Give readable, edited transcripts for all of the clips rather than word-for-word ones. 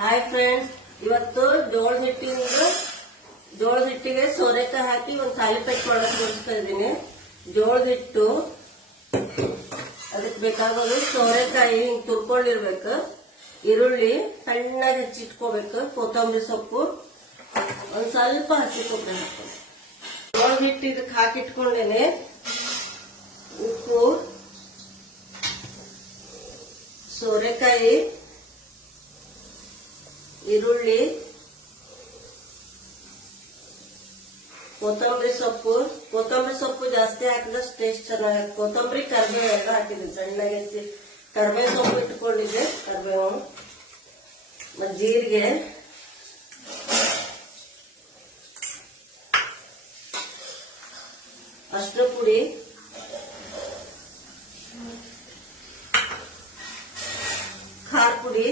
Hi friends, ಇವತ್ತು ಜೋಳದ ಹಿಟ್ಟಿಗೆ ಸೋರೆಕಾಯಿ ಹಾಕಿ ಒಂದು ತಾಲಿಪೇಟ್ ಮಾಡೋಕೆ ತೋರಿಸ್ತಾ ಇದ್ದೀನಿ. ಜೋಳದ ಹಿಟ್ಟು, ಅದಕ್ಕೆ ಬೇಕಾಗೋದು ಸೋರೆಕಾಯಿ ಹಿಂಗ್ ತುರ್ಕೊಂಡಿರ್ಬೇಕು, ಈರುಳ್ಳಿ ಸಣ್ಣಾಗಿ ಹೆಚ್ಚಿಟ್ಕೋಬೇಕು, ಕೊತ್ತಂಬರಿ ಸೊಪ್ಪು, ಒಂದ್ ಸ್ವಲ್ಪ ಹಸಿ ಕೊಬ್ಬರಿ ಹಾಕೋದು. ಜೋಳದ ಹಿಟ್ಟು ಇದಕ್ಕೆ ಹಾಕಿಟ್ಕೊಂಡೇನೆ. ಉಪ್ಪು, ಸೋರೆಕಾಯಿ, ಈರುಳ್ಳಿ, ಕೊತ್ತಂಬರಿ ಸೊಪ್ಪು ಜಾಸ್ತಿ ಹಾಕಿದಷ್ಟು ಟೇಸ್ಟ್ ಚೆನ್ನಾಗಿ. ಕೊತ್ತಂಬರಿ ಕರಿಬೇವು ಎಲ್ಲ ಹಾಕಿದ್ವಿ, ಸಣ್ಣಗೆ ಕರಿಬೇವು ಸೊಪ್ಪು ಇಟ್ಕೊಂಡಿದ್ದೆ, ಕರಿಬೇವು ಮತ್ತೆ ಜೀರಿಗೆ, ಅರಿಶಿನ ಪುಡಿ, ಖಾರ ಪುಡಿ,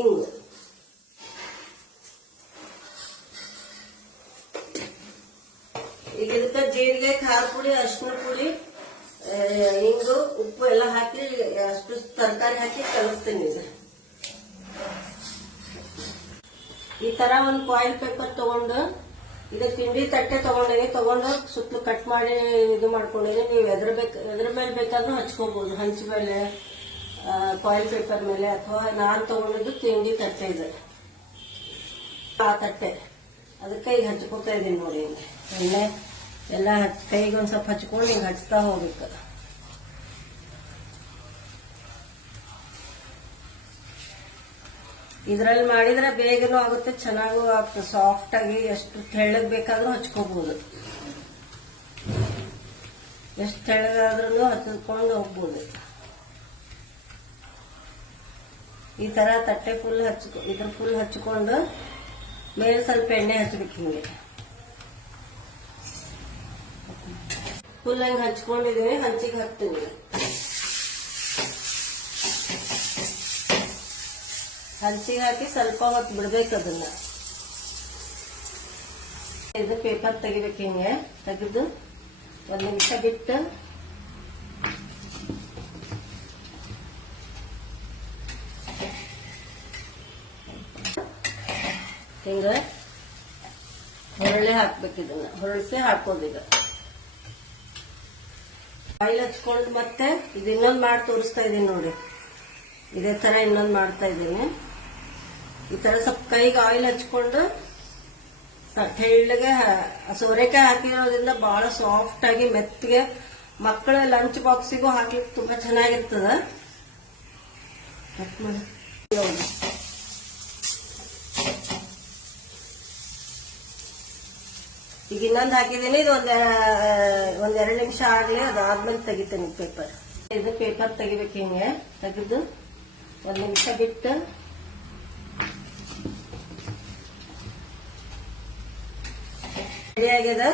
ಇಂಗು. ಈಗ ಇದಕ್ಕೆ ಜೀರಿಗೆ, ಖಾರ ಪುಡಿ, ಅರಿಶಿನ ಪುಡಿ, ಇಂಗು, ಉಪ್ಪು ಎಲ್ಲ ಹಾಕಿ ಅಷ್ಟು ತರಕಾರಿ ಹಾಕಿ ಕಲಿಸ್ತೀನಿ. ಈ ತರ ಒಂದು ಫಾಯಿಲ್ ಪೇಪರ್ ತಗೊಂಡು, ಇದು ತಿಂಡಿ ತಟ್ಟೆ ತಗೊಂಡು ಸುತ್ತಲೂ ಕಟ್ ಮಾಡಿ ಇದು ಮಾಡ್ಕೊಂಡಿದ್ದೀನಿ. ನೀವು ಎದ್ರ ಮೇಲೆ ಬೇಕಾದ್ರೂ ಹಚ್ಕೋಬಹುದು, ಹಂಚ ಮೇಲೆ, ಫಾಯಿಲ್ ಪೇಪರ್ ಮೇಲೆ, ಅಥವಾ ನಾನ್ ತಗೊಂಡಿದ್ದು ತಿಂಡಿ ತಟ್ಟೆ ಇದೆ, ಆ ತಟ್ಟೆ, ಅದಕ್ಕೆ ಈಗ ಹಚ್ಕೋತಾ ಇದೀನಿ ನೋಡಿ. ಎಣ್ಣೆ ಎಲ್ಲ ಕೈಗೆ ಒಂದ್ ಸ್ವಲ್ಪ ಹಚ್ಕೊಂಡು ಹಿಂಗೆ ಹಚ್ತಾ ಹೋಗ್ಬೇಕು. ಇದ್ರಲ್ಲಿ ಮಾಡಿದ್ರೆ ಬೇಗನೂ ಆಗುತ್ತೆ, ಚೆನ್ನಾಗೂ ಆಗ್ತದೆ, ಸಾಫ್ಟ್ ಆಗಿ. ಎಷ್ಟು ತೆಳ್ಳಗ್ ಬೇಕಾದ್ರೂ ಹಚ್ಕೋಬಹುದು, ಎಷ್ಟು ತೆಳ್ಳಗಾದ್ರೂ ಹಚ್ಕೊಂಡು ಹೋಗ್ಬೋದು. ಈ ತರ ತಟ್ಟೆ ಫುಲ್ ಹಚ್ಕೊಂಡು ಮೇಲೆ ಸ್ವಲ್ಪ ಎಣ್ಣೆ ಹಚ್ಬೇಕು. ಹಿಂಗೆ ಫುಲ್ ಹಂಗೆ ಹಚ್ಕೊಂಡಿದೀನಿ, ಹಂಚಿಗೆ ಹಾಕ್ತೀನಿ. ಹಂಚಿಗೆ ಹಾಕಿ ಸ್ವಲ್ಪ ಹೊತ್ತು ಬಿಡ್ಬೇಕು ಅದನ್ನ. ಇದು ಪೇಪರ್ ತೆಗಿಬೇಕು, ಹಿಂಗೆ ತೆಗೆದು 1 ನಿಮಿಷ ಬಿಟ್ಟು ಹಿಂಗ ಹೊರಳೆ ಹಾಕ್ಬೇಕು. ಇದನ್ನ ಹೊರಳಿಸಿ ಹಾಕೋದು. ಈಗ ಆಯಿಲ್ ಹಚ್ಕೊಂಡು ಮತ್ತೆ ಇದು ಇನ್ನೊಂದು ಮಾಡಿ ತೋರಿಸ್ತಾ ಇದೀನಿ ನೋಡಿ. ಇದೇ ತರ ಇನ್ನೊಂದು ಮಾಡ್ತಾ ಇದ್ದೀನಿ. ಈ ತರ ಸ್ವಲ್ಪ ಕೈಗೆ ಆಯಿಲ್ ಹಚ್ಕೊಂಡು ತೆಳ್ಳಗೆ ಸೋರೆಕಾಯಿ ಹಾಕಿರೋದ್ರಿಂದ ಬಹಳ ಸಾಫ್ಟ್ ಆಗಿ ಮೆತ್ತಗೆ, ಮಕ್ಕಳ ಲಂಚ್ ಬಾಕ್ಸಿಗೂ ಹಾಕ್ಲಿಕ್ಕೆ ತುಂಬಾ ಚೆನ್ನಾಗಿರ್ತದ. ಈಗ ಇನ್ನೊಂದು ಹಾಕಿದ್ದೀನಿ. ಇದು ಒಂದೆರಡು ನಿಮಿಷ ಆಗ್ಲಿ, ಅದಾದ್ಮೇಲೆ ತೆಗಿತೀನಿ ಪೇಪರ್. ಇದು ಪೇಪರ್ ತೆಗಿಬೇಕು, ಹಿಂಗೆ ತೆಗೆದು 1 ನಿಮಿಷ ಬಿಟ್ಟು ರೆಡಿ ಆಗ್ಯದ.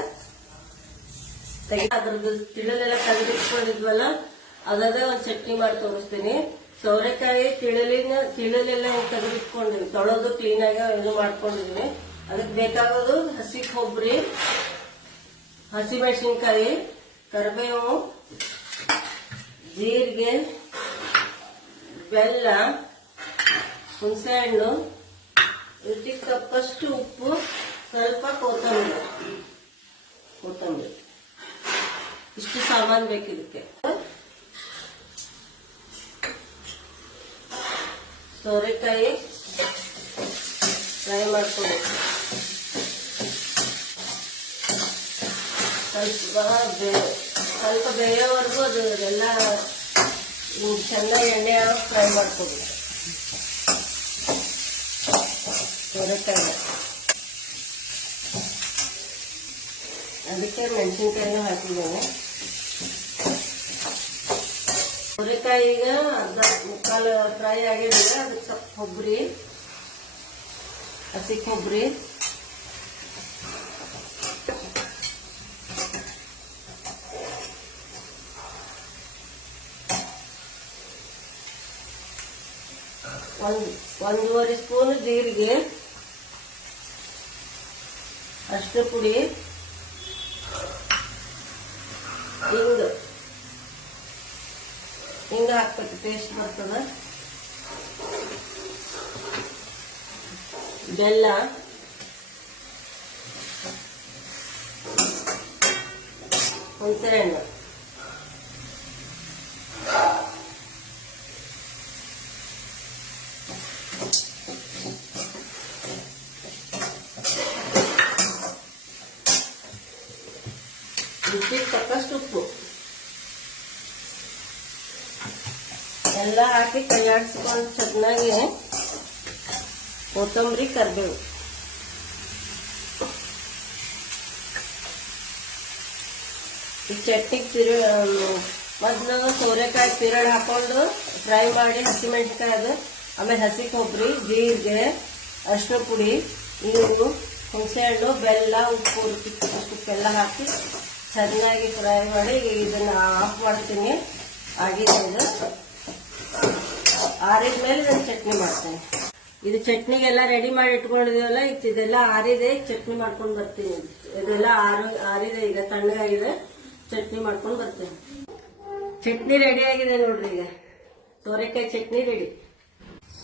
ಅದ್ರದ್ದು ತಿಳಲೆಲ್ಲ ತೆಗೆದಿಟ್ಕೊಂಡಿದ್ವಲ್ಲ, ಅದೇ ಒಂದು ಚಟ್ನಿ ಮಾಡಿ ತೋರಿಸ್ತೀನಿ. ಸೌರೆಕಾಯಿ ತಿಳಲೆಲ್ಲ ತೆಗೆದಿಟ್ಕೊಂಡಿವಿ, ತೊಳೆದು ಕ್ಲೀನ್ ಆಗಿ ಇದು ಮಾಡ್ಕೊಂಡಿದೀವಿ. ಅದಕ್ಕೆ ಬೇಕಾಗೋದು ಹಸಿ ಕೊಬ್ಬರಿ, ಹಸಿಮೆಣಸಿನ್ಕಾಯಿ, ಕರಿಬೇವು, ಜೀರಿಗೆ, ಬೆಲ್ಲ, ಹುಣಸೆಹಣ್ಣು, ರುಚಿಗೆ ತಕ್ಕಷ್ಟು ಉಪ್ಪು, ಸ್ವಲ್ಪ ಕೊತ್ತಂಬರಿ. ಇಷ್ಟು ಸಾಮಾನು ಬೇಕಿದಕ್ಕೆ. ಸೋರೆಕಾಯಿ ಫ್ರೈ ಮಾಡ್ಕೋಬೇಕು. ಸ್ವಲ್ಪ ಬೇಯೋವರೆಗೂ ಅದು ಎಲ್ಲ ಚೆನ್ನಾಗಿ ಎಣ್ಣೆ ಫ್ರೈ ಮಾಡ್ಕೋಬೇಕು. ಸೋರೆಕಾಯಿ ಅದಕ್ಕೆ ಮೆಣಸಿನ್ಕಾಯಿನೂ ಹಾಕಿದ್ದೇನೆ. ಸೋರೆಕಾಯಿ ಈಗ ಮುಕ್ಕಾಲು ಫ್ರೈ ಆಗಿರಲಿಲ್ಲ, ಅದಕ್ಕೆ ಸ್ವಲ್ಪ ಕೊಬ್ಬರಿ, ಹಸಿ ಕೊಬ್ಬರಿ, ಒಂದೂವರೆ ಸ್ಪೂನ್ ಜೀರಿಗೆ, ಅರಿಶಿನ ಪುಡಿ, ಹಿಂಗು, ಹಿಂಗ ಹಾಕ್ಬೇಕು, ಟೇಸ್ಟ್ ಬರ್ತದ. ಬೆಲ್ಲ, ಹುಣಸೆ ಹಣ್ಣು, ರುಚಿಗೆ ತಕ್ಕಷ್ಟು ಉಪ್ಪು ಎಲ್ಲ ಹಾಕಿ ಕೈಯಾಡಿಸ್ಕೊಂಡು ಚೆನ್ನಾಗಿ ಕೊತ್ತಂಬರಿ, ಕರಿಬೇವು. ಈ ಚಟ್ನಿಗೆ ಮೊದಲು ಸೋರೆಕಾಯಿ ಪಿರಡ್ ಹಾಕೊಂಡು ಫ್ರೈ ಮಾಡಿ, ಹಸಿಮೆಣಸಿಕಾಯಿ ಅದು, ಆಮೇಲೆ ಹಸಿ ಕೊಬ್ಬರಿ, ಜೀರಿಗೆ, ಅರಿಶಿನ ಪುಡಿ, ನೀರು, ಹುಣಸೆಹಣ್ಣು, ಬೆಲ್ಲ, ಉಪ್ಪು, ಉಪ್ಪೆಲ್ಲ ಹಾಕಿ ಚೆನ್ನಾಗಿ ಫ್ರೈ ಮಾಡಿ ಇದನ್ನ ಆಫ್ ಮಾಡ್ತೀನಿ. ಆಗಿದೆ ಇದು. ಆರಿದ್ಮೇಲೆ ನಾನು ಚಟ್ನಿ ಮಾಡ್ತೇನೆ. ಇದು ಚಟ್ನಿಗೆಲ್ಲ ರೆಡಿ ಮಾಡಿ ಇಟ್ಕೊಂಡಿದೀವಲ್ಲ, ಇದೆಲ್ಲ ಆರಿದೆ. ಚಟ್ನಿ ಮಾಡ್ಕೊಂಡು ಬರ್ತೀನಿ. ಇದೆಲ್ಲ ಆರಿದೆ, ಈಗ ತಣ್ಣಗಾಗಿದೆ. ಚಟ್ನಿ ಮಾಡ್ಕೊಂಡು ಬರ್ತೇನೆ. ಚಟ್ನಿ ರೆಡಿ ಆಗಿದೆ ನೋಡ್ರಿ. ಈಗ ಸೋರೆಕಾಯಿ ಚಟ್ನಿ ರೆಡಿ.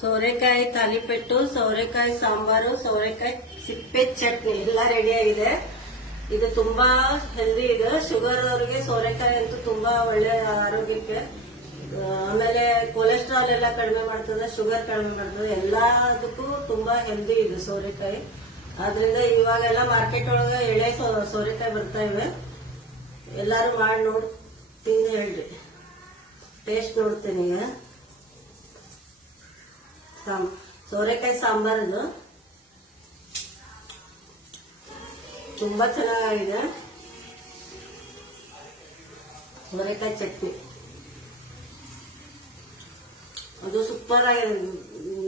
ಸೋರೆಕಾಯಿ ತಾಲಿಪೆಟ್ಟು, ಸೋರೆಕಾಯಿ ಸಾಂಬಾರು, ಸೋರೆಕಾಯಿ ಸಿಪ್ಪೆ ಚಟ್ನಿ ಎಲ್ಲ ರೆಡಿ ಆಗಿದೆ. ಇದು ತುಂಬಾ ಹೆಲ್ದಿ ಇದೆ. ಶುಗರ್ ಅವರಿಗೆ ಸೋರೆಕಾಯಿ ಅಂತೂ ತುಂಬಾ ಒಳ್ಳೆ ಆರೋಗ್ಯಕ್ಕೆ. ಆಮೇಲೆ ಕೊಲೆಸ್ಟ್ರಾಲ್ ಎಲ್ಲ ಕಡಿಮೆ ಮಾಡ್ತದೆ, ಶುಗರ್ ಕಡಿಮೆ ಮಾಡ್ತದೆ, ಎಲ್ಲದಕ್ಕೂ ತುಂಬಾ ಹೆಲ್ದಿ ಇದು ಸೋರೆಕಾಯಿ. ಆದ್ರಿಂದ ಇವಾಗೆಲ್ಲ ಮಾರ್ಕೆಟ್ ಒಳಗೆ ಎಳೆ ಸೋರೆಕಾಯಿ ಬರ್ತಾ ಇವೆ. ಎಲ್ಲಾರು ಮಾಡಿ ನೋಡಿ ತಿಂದು ಹೇಳ್ರಿ. ಟೇಸ್ಟ್ ನೋಡ್ತೀನಿ. ಈಗ ಸೋರೆಕಾಯಿ ಸಾಂಬಾರದು ತುಂಬಾ ಚೆನ್ನಾಗಿದೆ. ಸೋರೆಕಾಯಿ ಚಟ್ನಿ ಅದು ಸೂಪರ್ ಆಗಿದೆ.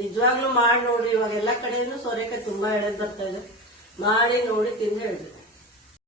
ನಿಜವಾಗ್ಲೂ ಮಾಡಿ ನೋಡ್ರಿ. ಇವಾಗ ಎಲ್ಲ ಕಡೆಯಿಂದ ಸೋರೆಕಾಯಿ ತುಂಬಾ ಎಳೆದ್ ಬರ್ತಾ ಇದೆ. ಮಾಡಿ ನೋಡಿ ತಿಂದು ಹೇಳ್ರಿ.